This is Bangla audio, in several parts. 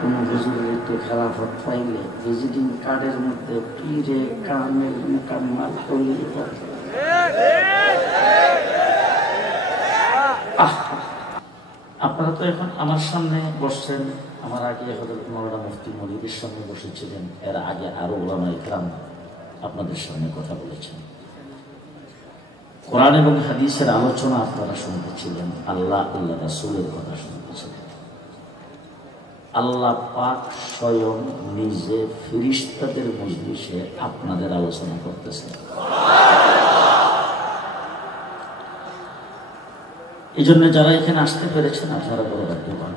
কোন হুজুরের একটু খেলাফত পাইলে ভিজিটিং কার্ডের মধ্যে পীরে কামেল মুকাম্মাল তৈরি করে। আপনারা তো এখন আমার সামনে বসছেন, আমার আগে হযরত মাওলানা মুফতি মনিরের সামনে বসেছিলেন, এর আগে আরো উলামায়ে কেরাম আপনাদের সামনে কথা বলেছেন। কোরআন এবং হাদিসের আলোচনা আপনারা শুনতেছিলেন, আল্লাহ আল্লাহ রাসূলের কথা শুনতেছিলেন। আল্লাহ পাক স্বয়ং নিজে ফেরেশতাদের মজলিসে আপনাদের আলোচনা করতেছেন। এই জন্য যারা এখানে আসতে পেরেছেন আপনারা বড় ভাগ্যবান।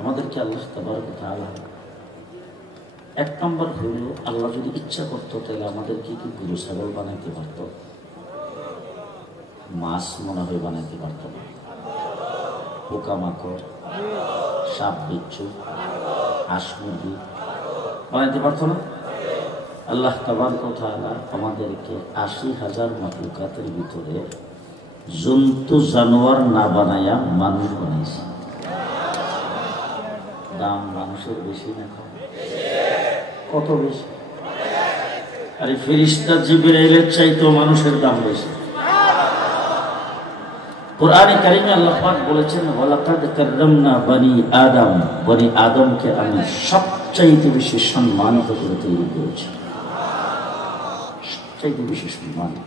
আমাদেরকে আল্লাহ তাবারক ওয়া তাআলা এক নম্বর হইল, আল্লাহ যদি ইচ্ছা করতো তাহলে আমাদেরকে কি গরু ছাগল বানাইতে পারত? মাছ মনে হয় বানাইতে পারত না। পোকামাকড়, সাপ বিচ্ছু, হাঁস মুরগি বানাইতে পারত না। আল্লাহ তাবারক ওয়া তাআলা আমাদেরকে ৮০,০০০ মাখলুকাতের ভিতরে জন্তু জানোয়ার না বানায়া মানুষ বানাইছে। দাম মানুষের বেশি না কম? কত বেশি? আরে ফেরেশতা জিবরাইলের চাইতেও মানুষের দাম বেশি। কোরআনে কারিমে আল্লাহ পাক বলেছেন, ওয়ালাকাদ কাররামনা বনি আদম, বনি আদমকে আমি সবচাইতে বেশি সম্মানিত করে তৈরি করেছি। সবচাইতে বেশি সম্মানিত,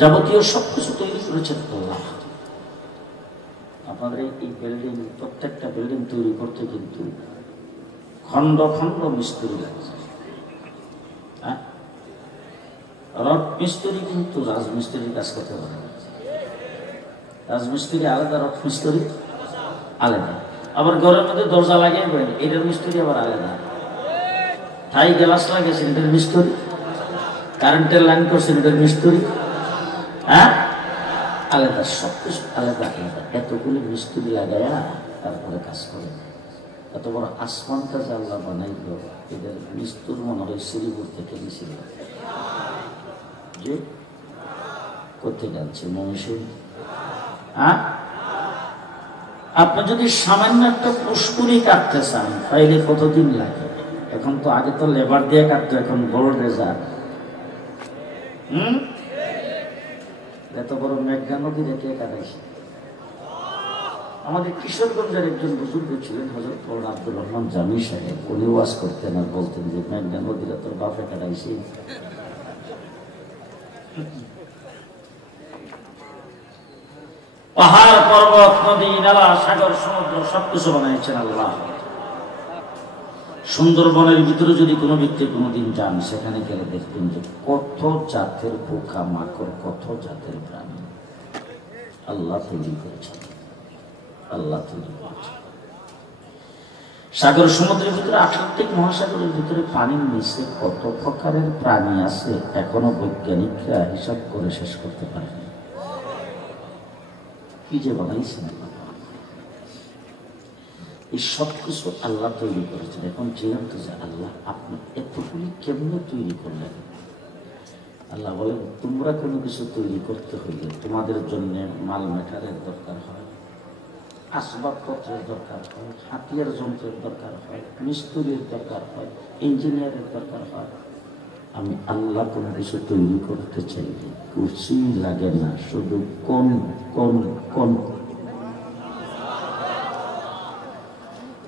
যাবতীয় সবকিছু তৈরি করেছেন আল্লাহ। আপনাদের এই বিল্ডিং, প্রত্যেকটা বিল্ডিং তৈরি করতে কিন্তু খন্ড খন্ড মিস্ত্রি লাগছে। হ্যাঁ, রড মিস্ত্রি কিন্তু রাজমিস্ত্রির কাজ করতে পারে। রাজমিস্ত্রি আলাদা, রড মিস্ত্রি আলাদা। আবার ঘরের মধ্যে দরজা লাগিয়ে পড়েন, এটার মিস্ত্রি আবার আলাদা। থাই গ্লাস লাগিয়েছেন, এটার মিস্ত্রি। কারেন্টের লাইন করছেন, এটার মিস্ত্রি। হ্যাঁ, আলাদা, সবকিছু আলাদা আলাদা। এতগুলো মিস্ত্রি লাগায়া তারপরে কাজ করে। এত বড় আসমানটা যে আল্লাহ বানাইল, এদের মিস্ত্রি মনে হয় শ্রীপুর থেকে নিয়েছিল। যে কোথেকে আনছে? মহিষের। হ্যাঁ, আপনি যদি সামান্য একটা পুষ্কুরি কাটতে চান তাইলে কতদিন লাগে? এখন তো আগে তো লেবার দিয়ে কাটতো, এখন বড় রেজার। এত বড় মেঘনা নদী রেখে কাটাইছে। আমাদের কিশোরগঞ্জের একজন বুজুর্গ ছিলেন, হযরত মাওলানা আব্দুর রহমান জামি সাহেব। উনি ওয়াজ করতেন আর বলতেন যে মেঘনা নদীরা তোর বাপে কাটাইছে। পাহাড়, পর্বত, নদী, নালা, সাগর, সমুদ্র সবকিছু বানাইছেন আল্লাহ। সুন্দরবনের ভিতরে যদি কোনো ব্যক্তি কোনোদিন যান, সেখানে গেলে দেখবেন যে কত জাতের পোকা মাকড়, কত জাতের প্রাণী আল্লাহ তৈরি করেছেন। আল্লাহ তৈরি করেছেন। সাগর সমুদ্রের ভিতরে, আটলান্টিক মহাসাগরের ভিতরে পানির নিচে কত প্রকারের প্রাণী আছে এখনো বৈজ্ঞানিকরা হিসাব করে শেষ করতে পারেনি। কি যে বানাইছেন আল্লাহ! এই সবকিছু আল্লাহ তৈরি করেছেন। এখন জিজ্ঞাসা যে আল্লাহ আপনি এতগুলি কেমনে তৈরি করলেন? আল্লাহ বলেন, তোমরা কোনো কিছু তৈরি করতে হইলে তোমাদের জন্য মাল মেটারের দরকার হয়, আসবাবপত্রের দরকার হয়, হাতিয়ার যন্ত্রের দরকার হয়, মিস্ত্রির দরকার হয়, ইঞ্জিনিয়ারের দরকার হয়। আমি আল্লাহ কোনো কিছু তৈরি করতে চাইলে কিছুই লাগে না, শুধু কোন কোন কোন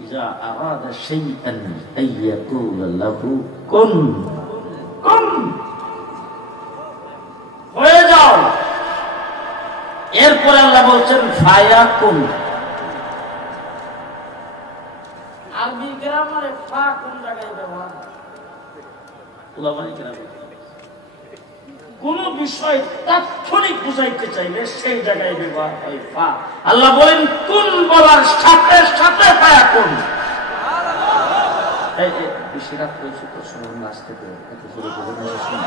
ইজা আরাদা শাইআন আইয়াকুল লাহু কুন কুন, হয়ে যাও। এরপরে আল্লাহ বলছেন ফায়াকুন। আরবি গ্রামারে ফা কোন জায়গায় ব্যবহার? উলামায়ে কেরাম কোন বিষয় তাৎক্ষণিক বুঝাইতে চাইলে সেই জায়গায় ব্যবহার হয় ফা। আল্লাহ বলেন কুন বলার সাথে সাথে ফায়াকুন। এই বেশি রাত হয়েছে তো, শুনুন আসতে তো এত জোরে বলে না, শুনুন।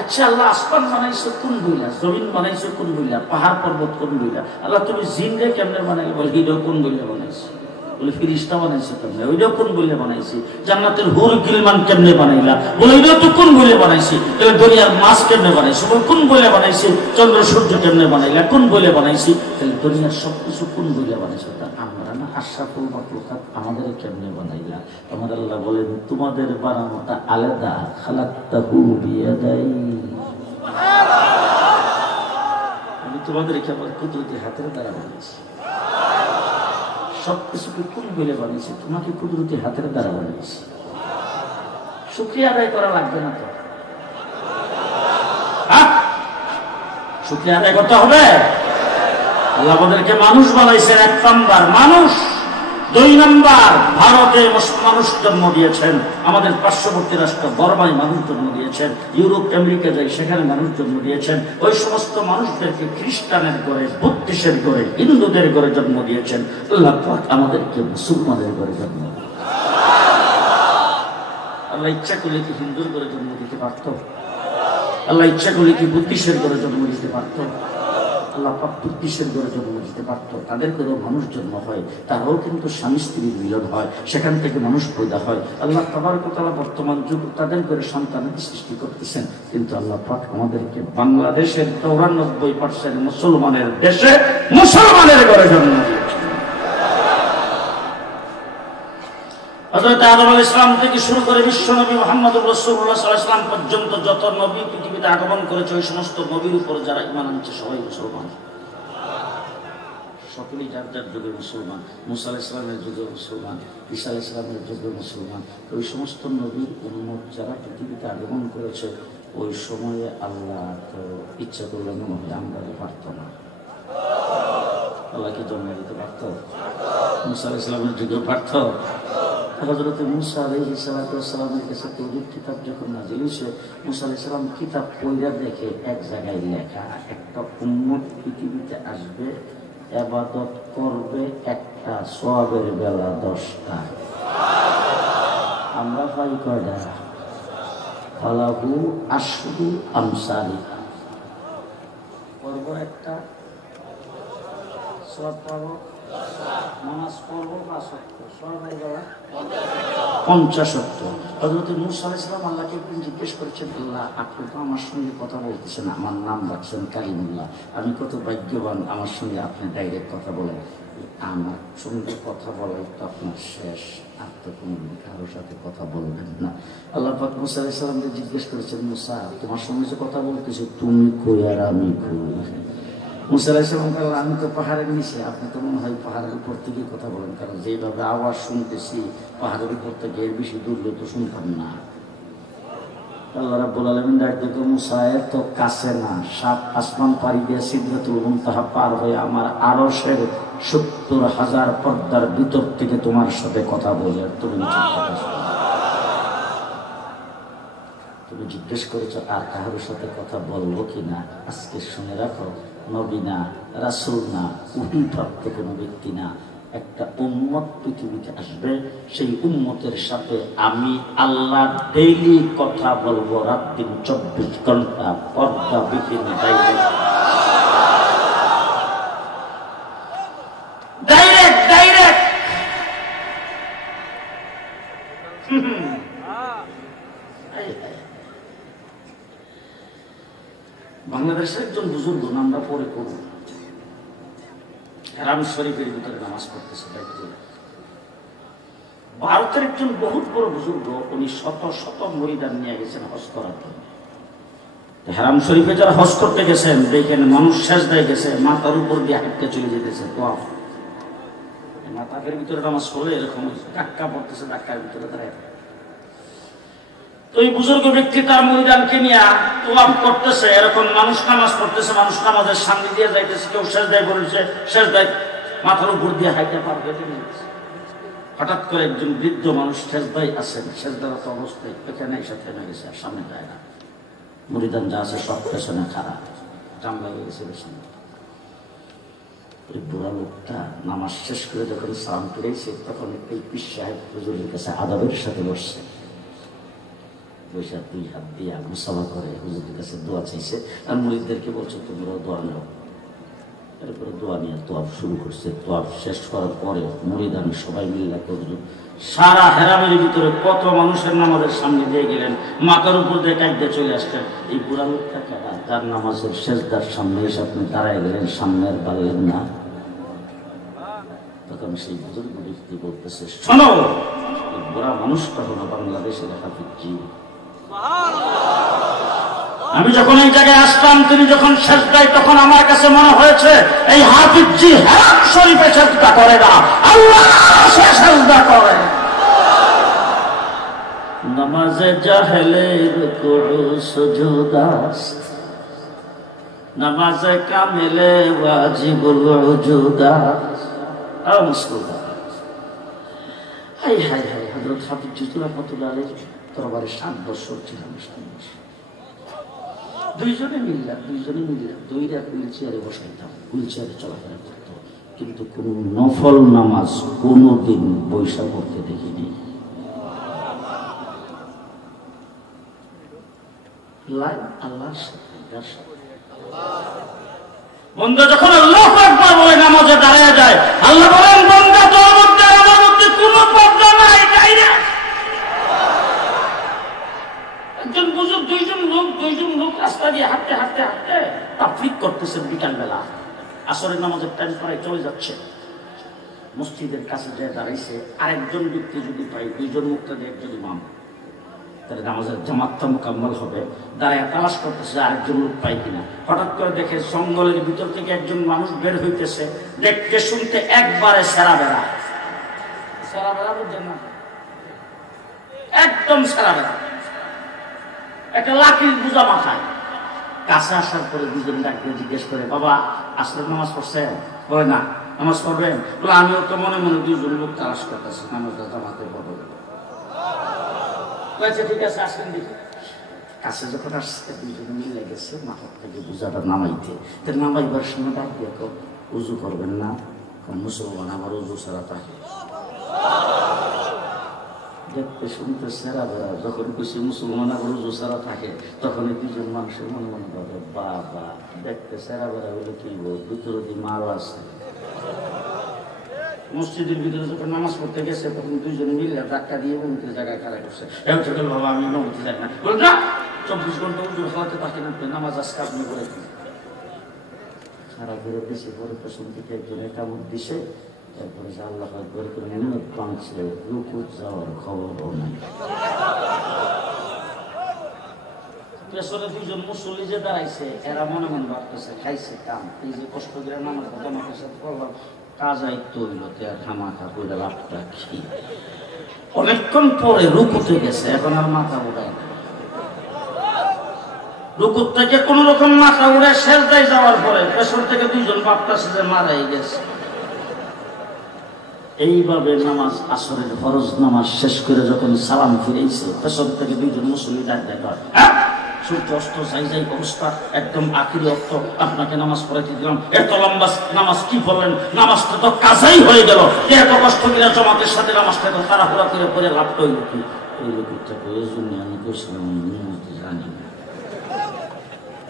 আচ্ছা, আল্লাহ আসমান বানাইছো কোন বইলা, জমিন বানাইছো কোন বইলা, পাহাড় পর্বত কোন বইলা, আল্লাহ তুমি জিনরে কেমনে বানাইলে? বল হিরো কোন বইলা বানাইছো? বলে ফিরিস্তা বানাইছে কেমনে? ওইটাও কোন বলে বানাইছি? জান্নাতের হুর গিলমান কেমনে বানাইলা? বলে ওইটাও তো কোন বলে বানাইছি? তাহলে দরিয়ার মাছ কেমনে বানাইছি? বলে কোন বলে বানাইছি? চন্দ্র সূর্য কেমনে বানাইলা? কোন বলে বানাইছি? তাহলে দরিয়ার সবকিছু কোন বলে বানাইছে? তা আমরা না আশরাফুল মাখলুকাত, আমাদের কেমনে বানাইলা? আমার আল্লাহ বলেন তোমাদের বানানোটা আলাদা, খালাকতাহু বিয়াদাই, আমি তোমাদেরকে আমার কুদরতি হাতের দ্বারা বানিয়েছি। সবকিছুকে কোন বলে বানিয়েছি? তোমাকে কুদরতি হাতের দ্বারা বানিয়েছি। শুকরিয়া আদায় করা লাগবে না তো? শুকরিয়া আদায় করতে হবে। আল্লাহ আমাদেরকে মানুষ বানাইছেন, 1 নাম্বার মানুষ। 2 নাম্বার ভারতে মানুষ জন্ম দিয়েছেন, আমাদের পার্শ্ববর্তী রাষ্ট্র বর্মায় মানুষ জন্ম দিয়েছেন, ইউরোপ আমেরিকা যাই সেখানে মানুষ জন্ম দিয়েছেন। ওই সমস্ত মানুষদেরকে খ্রিস্টানের ঘরে, বুদ্ধিস্টের ঘরে, হিন্দুদের ঘরে জন্ম দিয়েছেন। আল্লাহ পাক আমাদেরকে মুসলমানের ঘরে জন্ম দিয়েছেন। আল্লাহ ইচ্ছা করলে কি হিন্দুর ঘরে জন্ম দিতে পারত? আল্লাহ ইচ্ছা করলে কি বুদ্ধিস্টের ঘরে জন্ম দিতে পারত? আল্লাহ পাক বুদ্ধিস্টের ঘরে জন্ম দিতে পারত। তাদের ঘরেও মানুষ জন্ম হয়, তারাও কিন্তু স্বামী স্ত্রীর মিলন হয়, সেখান থেকে মানুষ পয়দা হয়। আল্লাহ তাবারক ওয়া তাআলা বর্তমান যুগ তাদের ঘরে সন্তানের সৃষ্টি করতেছেন। কিন্তু আল্লাহ পাক আমাদেরকে বাংলাদেশের 94% মুসলমানের দেশে মুসলমানের ঘরে জন্ম দিয়েছেন। হযরত আদম আলাইহিস সালাম থেকে শুরু করে বিশ্ব নবী মুহাম্মদুর রাসূলুল্লাহ সাল্লাল্লাহু আলাইহি ওয়াসাল্লাম পর্যন্ত যত নবী পৃথিবীতে আগমন করেছে, ওই সমস্ত নবীর উপর যারা ঈমান আনছে সবাই মুসলমান। সকলেই যার যার যুগে মুসলমান। মুসা আলাইহিস সালামের যুগে মুসলমান, ঈসা আলাইহিস সালামের যুগে মুসলমান। ওই সমস্ত নবীর উম্মত যারা পৃথিবীতে আগমন করেছে, ওই সময়ে আল্লাহ তো ইচ্ছা করলে মনে হয় আমরা পারত না। আল্লাহ কি জন্ম দিতে পারত? মুসা আলাইহিস সালামের যুগে পারত? হযরত মুসা আলাইহিস সালামের কাছে তৌরাত কিতাব যখন নাযিল হয়েছে, মুসা আলাইহিস সালাম কিতাব পড়া দেখে এক জায়গায় লেখা, একটা উম্মত পৃথিবীতে আসবে, ইবাদত করবে একটা, সওয়াবের বেলা 10টা। আমরা পাই কয়টা? ফালাহু আশরু আমসালি, করবো একটা, সওয়াব পাবো, নামাজ পড়বো 5 ওয়াক্ত, সওয়াবের বেলা 50 ওয়াক্ত। হযরত মুসা আলাইহিস সালাম আল্লাহকে একদিন জিজ্ঞেস করেছেন, আল্লাহ আপনি তো আমার সঙ্গে কথা বলতেছেন, আমার নাম রাখছেন কালিমুল্লাহ, আমি কত ভাগ্যবান, আমার সঙ্গে আপনি ডাইরেক্ট কথা বলেন। আমার সঙ্গে কথা বলাই তো আপনার শেষ, আর তো কোনোদিন কারোর সাথে কথা বলবেন না। আল্লাহ পাক মুসা আলাইহিস সালামকে জিজ্ঞেস করেছেন, মুসা তোমার সঙ্গে যে কথা বলতেছি তুমি কই আর আমি কই? মুসা আলাইহিস সালাম বললেন, আমি তো পাহাড়ের নিচে, আপনি তো মনে হয় পাহাড়ের উপর থেকে কথা বলেন, কারণ যেভাবে আওয়াজ শুনতেছি পাহাড়ের উপর থেকে এর বেশি দূর তো শুনতাম না। আল্লাহ রাব্বুল আলামিন ডাক দিল, মুসা এত কাছে না, 7 আসমান পাড়ি দিয়ে সিদরাতুল মুনতাহা পার হয়ে আমার আরশের 70,000 পর্দার ভিতর থেকে তোমার সাথে কথা বলে, আর তুমি জিজ্ঞেস করেছো আর কারোর সাথে কথা বলবো কিনা? আজকে শুনে রাখো, নবী না, রাসূল না, উহিপ্রাপ্ত কোনো ব্যক্তি না, একটা উম্মত পৃথিবীতে আসবে, সেই উম্মতের সাথে আমি আল্লাহ ডেইলি কথা বলবো, রাত দিন 24 ঘন্টা পর্দা বিহীন ডাইরেক্ট। বাংলাদেশের একজন বুজুর্গ, নামটা পরে করব, হারাম শরীফের ভিতরে নামাজ পড়তেছে। ভারতের একজন বহুত বড় বুজুর্গ, উনি শত শত মুরিদান নিয়ে গেছেন হজ করার জন্য। হারাম শরীফে যারা হজ করতে গেছেন দেখেন মানুষ সেজদায় গেছে, মাথার উপর দিয়ে হাঁটতে চলে যেতেছে। মাথার ভিতরে নামাজ পড়লে এরকম ধাক্কা পড়তেছে, ধাক্কার ভিতরে তারা। তো এই বুজুর্গ ব্যক্তি তার মুরিদানকে নিয়ে তোয়াফ করতেছে, এরকম মানুষ নামাজ পড়তেছে, মানুষ নামাজের সামনে দিয়ে যাইতেছে, কেউ সেজদায় পড়েছে, সেজদায় মাথার উপর দিয়ে হাইটা পার হয়ে যাচ্ছে। হঠাৎ করে একজন বৃদ্ধ মানুষ সেজদায় আছেন, সেজদারত অবস্থায় এখানে এসে থেমে গেছে, আর সামনে যায় না। মুরিদান যা আছে সব পেছনে খারাপ, জাম লাগে গেছে পেছনে। ওই বুড়া লোকটা নামাজ শেষ করে যখন সালাম ফিরেছে, তখন এই পীর সাহেব হুজুরের কাছে আদবের সাথে বসছে, বৈশা 2 হাত দিয়ে মুসাফা করে হুজুরের কাছে দোয়া চাইছে, আর মুরিদদেরকে বলছে তোমরাও দোয়া নাও। এরপরে দোয়া নিয়ে তোয়াফ শুরু করছে। তোয়াফ শেষ করার পরে মুরিদান সবাই মিল্লা করলো। সারা হেরামের ভিতরে কত মানুষের নামাজের সামনে দিয়ে গেলেন, মাথার উপর দিয়ে কাঁদতে চলে আসলেন। এই বুড়া লোকটা কারা, তার নামাজের শেষদার সামনে এসে আপনি দাঁড়ায় গেলেন, সামনে আর পারলেন না। তখন সেই বুজুর্গ ব্যক্তি বলতেছে, শোনো, এই বুড়া মানুষটা হলো বাংলাদেশের হাফিজি। আমি যখন এই জায়গায় আসলাম, তিনি যখন সেজদায়, তখন আমার কাছে মনে হয়েছে এই হাফিজি হেরাম শরীফে সেজদা করে না, আল্লাহ সেজদা করে। নামাজে জাহেলে রুকু সুজুদ আছে, নামাজে কামিলে ওয়াজিবুল উজুদ আছে। আর মুসলমান হাই হাই হাই, হযরত হাফিজ রাহমাতুল্লাহ আলাইহি দরবারে 7 বছর ছিলাম। 7 বছর দুইজনে মিল্লা দুই রাত হুইল চেয়ারে বসাইতাম, হুইল চেয়ারে চলাফেরা করত, কিন্তু কোন নফল নামাজ কোনদিন বৈশা করতে দেখিনি। আল্লাহর সাথে বন্ধু যখন আল্লাহু আকবার বলে নামাজে দাঁড়ায় যায়, আল্লাহ বলেন, বান্দা তোর মধ্যে আমার মধ্যে কোনো পর্দা নাই, তাই না? একজন বুজুর্গ, দুইজন লোক রাস্তা দিয়ে হাঁটতে হাঁটতে হাঁটতে তাফরিক করতেছেন। বিকালবেলা আসরের নামাজের টাইম প্রায় চলে যাচ্ছে। মসজিদের কাছে যে দাঁড়াইছে, আরেকজন ব্যক্তি যদি পাই, 2 জন মুক্তাদি, একজন ইমাম, তাহলে নামাজের জামাতটা মোকাম্মল হবে। দাঁড়ায় তালাশ করতেছে আরেকজন লোক পাই কিনা। হঠাৎ করে দেখে জঙ্গলের ভিতর থেকে একজন মানুষ বের হইতেছে, দেখতে শুনতে একবারে সেরা বেড়া বুঝছেন না, একদম সেরা বেড়া, একটা লাঠির বোঝা মাথায়। কাছে আসার পরে 2 জন ডাক্তার জিজ্ঞেস করে, বাবা আসরের নামাজ পড়ছেন? বলে না। নামাজ পড়বেন? বলে আমিও তো মনে মনে 2 জন লোক তালাশ করতেছি, নামাজটা জামাতে পড়বো। ঠিক আছে, আসেন দেখি। কাছে যখন আসছে, 2 জন মিলে গেছে মাথার থেকে বোঝাটা নামাইতে। নামাইবার সময় ডাক দিয়ে, উজু করবেন না? মুসলমান আবার উজু ছাড়া থাকে। দেখতে শুনতে সেরা বেড়া, যখন কিছু মুসলমান আবার উজু ছাড়া থাকে, তখন 2 জন মানুষের মনে মনে ভাবে, বাবা দেখতে সেরা বেড়া বলে কি ভিতরে দিয়ে মাল আছে। মসজিদের ভিতরে যখন নামাজ পড়তে গেছে, তখন 2 জন মিলে ধাক্কা দিয়ে বন্ধুর জায়গায় খাড়া করছে। বাবা আমি নমতে যাই না, 24 ঘন্টা উজু খাওয়াতে পারি না, নামাজ আজকে আপনি করে দিন। খারাপ করে দিছে, পরে পেছন থেকে একজন একামত দিছে। তারপরে যে আল্লাহ একবার করে নিয়ত ভাঙছে, রুকু যাওয়ার খবরও নাই। পেছনে 2 জন মুসল্লি যে দাঁড়াইছে, এরা মনে মনে ভাবতেছে খাইছে কাম, এই যে কষ্ট করে নামাজ জামাতের সাথে পড়লাম, কাজ আইতো হইলো, খামাখা করে লাভটা কি। অনেকক্ষণ পরে রুকুতে গেছে, এখন আর মাথা উড়ায় না। রুকুর থেকে কোন রকম মাথা উড়ে সেজদায় যাওয়ার পরে পেছন থেকে 2 জন ভাবতেছে যে মারাই গেছে। এইভাবে নামাজ, আসরের ফরজ নামাজ শেষ করে যখন সালাম ফিরেছে, পেছন থেকে 2 জন মুসল্লি ডাক দেয়, সূর্য অস্ত যাই অবস্থা, একদম আখিরি অক্ত, আপনাকে নামাজ পড়াইতে দিলাম, এত লম্বা নামাজ কি বললেন? নামাজটা তো কাজাই হয়ে গেল, এত কষ্ট করে জমাতের সাথে নামাজটা তো তাড়াহুড়া করে পরে লাভটা হইল কি? এই লোকটাকে এই জন্য আমি কইছিলাম জানি না।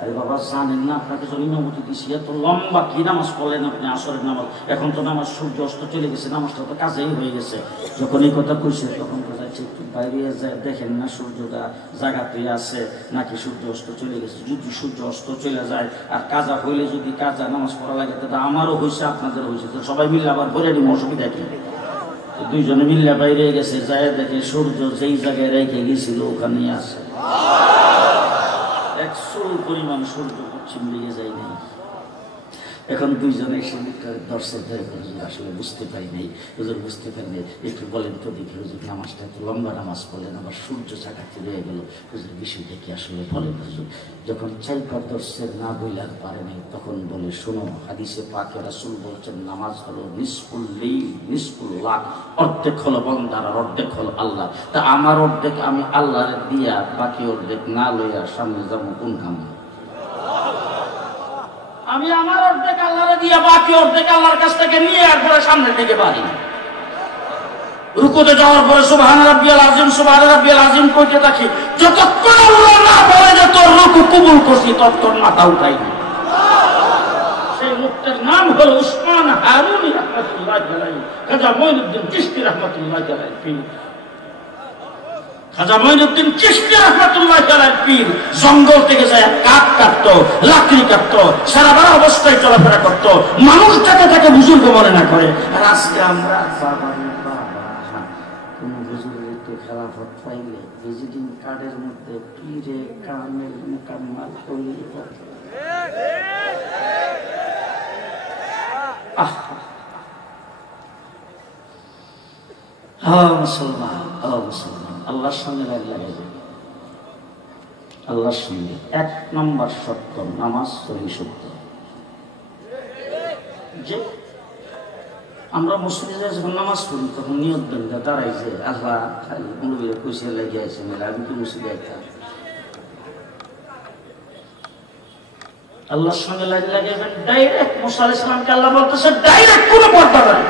আরে বাবা জানেন না, আপনাকে যদি অনুমতি দিছি, এত লম্বা কি নামাজ পড়লেন আপনি আসরের নামাজ? এখন তো নামাজ সূর্য অস্ত চলে গেছে, নামাজটা তো কাজেই হয়ে গেছে। যখন এই কথা কইছে, তখন বোঝাচ্ছে একটু বাইরে দেখেন না সূর্যটা জায়গাতে আছে নাকি সূর্য অস্ত চলে গেছে। যদি সূর্য অস্ত চলে যায় আর কাজা হইলে, যদি কাজা নামাজ পড়া লাগে, তাহলে আমারও হয়েছে আপনাদের হয়েছে, তো সবাই মিলে আবার ভরে নিব, অসুবিধা কি? 2 জনে মিলে বাইরে গেছে, যায় দেখে সূর্য যেই জায়গায় রেখে গেছিল ওখানেই আছে। 100 পরিমাণ সূর্য পশ্চিম দিকে যায় নাই। এখন 2 জনে এসে দর্শক ধরে, আসলে বুঝতে পারি নাই, হুজুর বুঝতে পারি নাই, একটু বলেন তো দেখি হুজুর, নামাজটা এত লম্বা নামাজ পড়লেন, আবার সূর্য চাকাতে রয়ে গেল, হুজুর বিষয়টা কি আসলে বলেন হুজুর। যখন 4 দর্শের না বইলার পারে নাই, তখন বলে, শোনো, হাদিসে পাকে রাসূল বলছেন, নামাজ হলো নিসফুল লাইল নিসফুল্লাহ, অর্ধেক হলো বান্দার আর অর্ধেক হলো আল্লাহ। তা আমার অর্ধেক আমি আল্লাহর দিয়া, বাকি অর্ধেক না লইয়া সামনে যাবো কোন কামে? আমি আমার অর্ধেক আল্লাহরে দিয়া, বাকি অর্ধেক আল্লাহর কাছ থেকে নিয়ে এরপরে সামনের দিকে বাড়ি। রুকুতে যাওয়ার পরে সুবহান রাব্বিয়াল আযীম, সুবহান রাব্বিয়াল আযীম কইতে থাকি, যতক্ষণ আল্লাহ না বলে যে তোর রুকু কবুল করছি, ততক্ষণ মাথা উঠাই না। সেই মুক্তার নাম হলো উসমান হারুনি রহমাতুল্লাহ আলাইহি, খাজা মঈনুদ্দিন চিশতি রহমাতুল্লাহ আলাইহি পীর। খাজা মঈনুদ্দিন চিশতি রহমাতুল্লাহ আলাইহি পীর জঙ্গল থেকে যায় কাঠ কাটতো, লাকড়ি কাটতো, সারা বার অবস্থায় চলাফেরা করতো, মানুষ যাতে তাকে বুজুর্গ মনে না করে। আর আজকে আমরা কোন বুজুর্গের একটু খেলাফত পাইলে ভিজিটিং কার্ডের মধ্যে পীরে কামেল মুকাম্মাল কলিয়ে মুসলমান, মুসলমান আল্লাহর সঙ্গে লাগে, আল্লাহর সঙ্গে 1 নম্বর শর্ত নামাজ সহি শুদ্ধ। যে আমরা মসজিদে যখন নামাজ পড়ি তখন নিয়ত বেঁধে দাঁড়াই যে আল্লাহ খালি মুরব্বীরা খুশি লেগে আছে মেলা, আমি কি মসজিদে একটা আল্লাহর সঙ্গে লাগে ডাইরেক্ট। মুসা আলাইহিস সালামকে আল্লাহ বলতেছে ডাইরেক্ট কোনো পর্দা নাই।